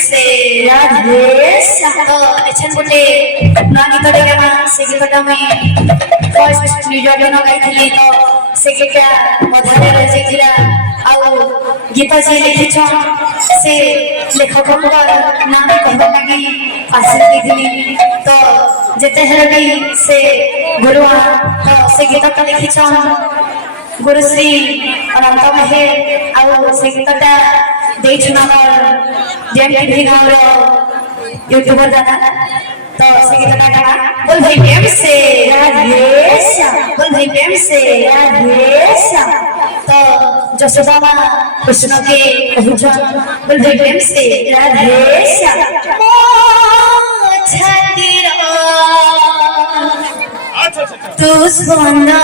से तो एछन गोटे ना गीत डेगा से गीतटा मैं फर्स्ट न्यूज दिन गाइथिली तो से गीतटा मधारे रह जाइथिला आउ गीत जे लिखिछ से लेखक नाम कहबा लागि आसी देथिली तो जेते हेरबी से गुरुआ तो से गीतटा लिखिछ गुरुश्री अनंत महे आउ से गीतटा देइछना जेम टीवी गाँव यूट्यूबर दादा तो से गीतटा गाना बोल भाई प्रेम से राधेश बोल भाई प्रेम से राधेश तो जसोदा माँ कृष्ण के कहूछ बोल भाई प्रेम से राधेश तू स्पंदना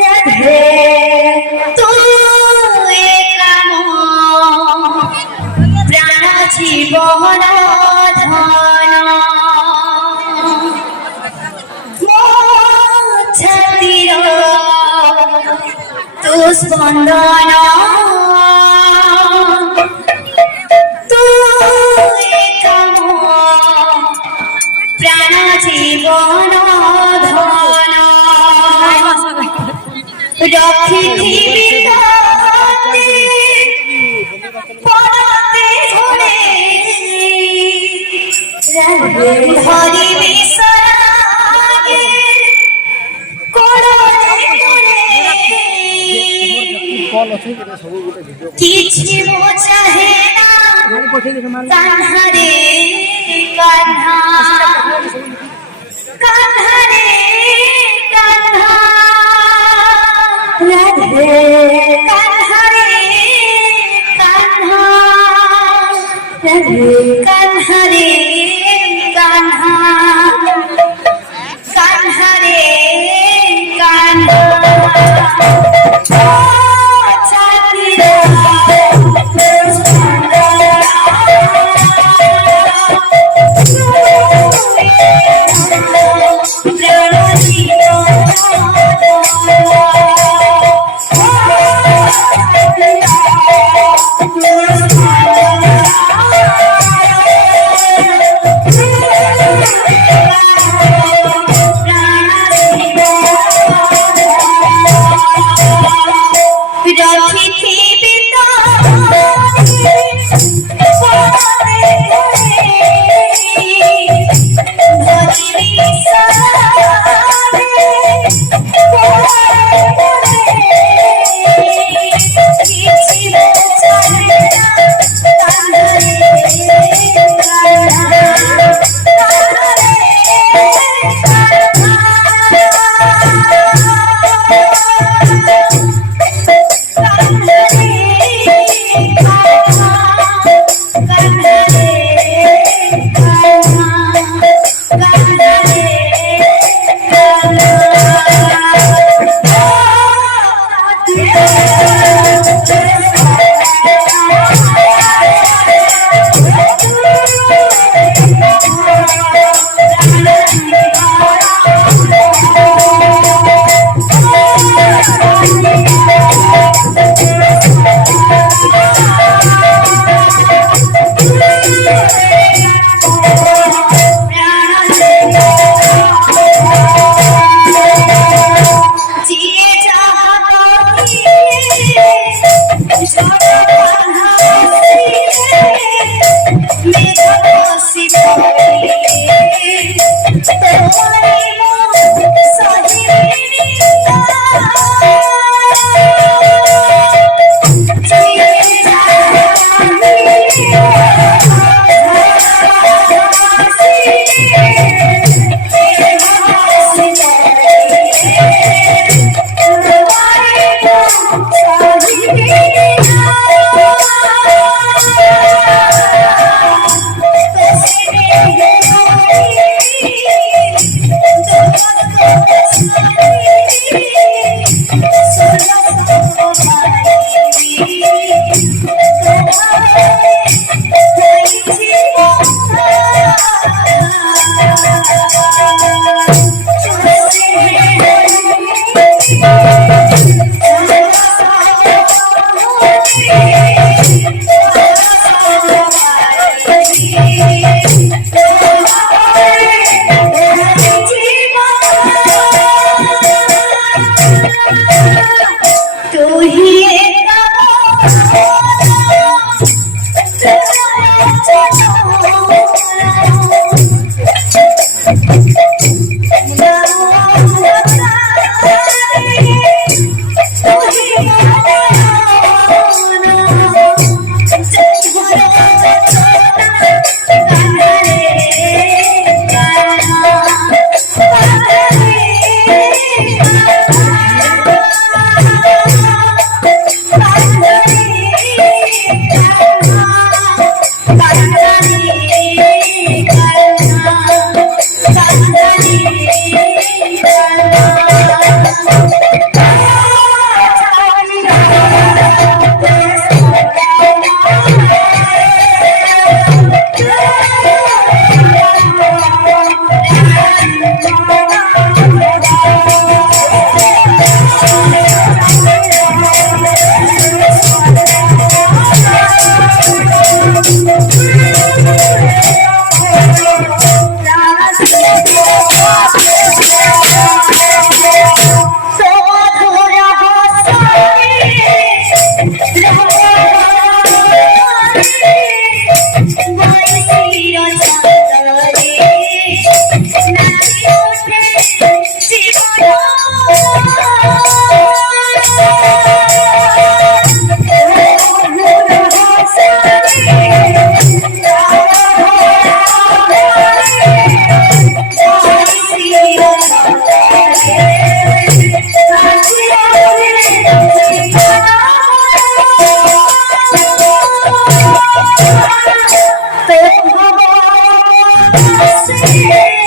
राधे तू जीवन धन छातिर तू स्पंदन तू प्राण जीवन धन रखी हरि विसरागे किछि मो चाहे ना कान्हा रे कान्हा कान्हा रे कान्हा राधे कान्हा रे कान्हा राधे कान्हा रे कान्हा कान्हा रे कान्हा Thank you. Say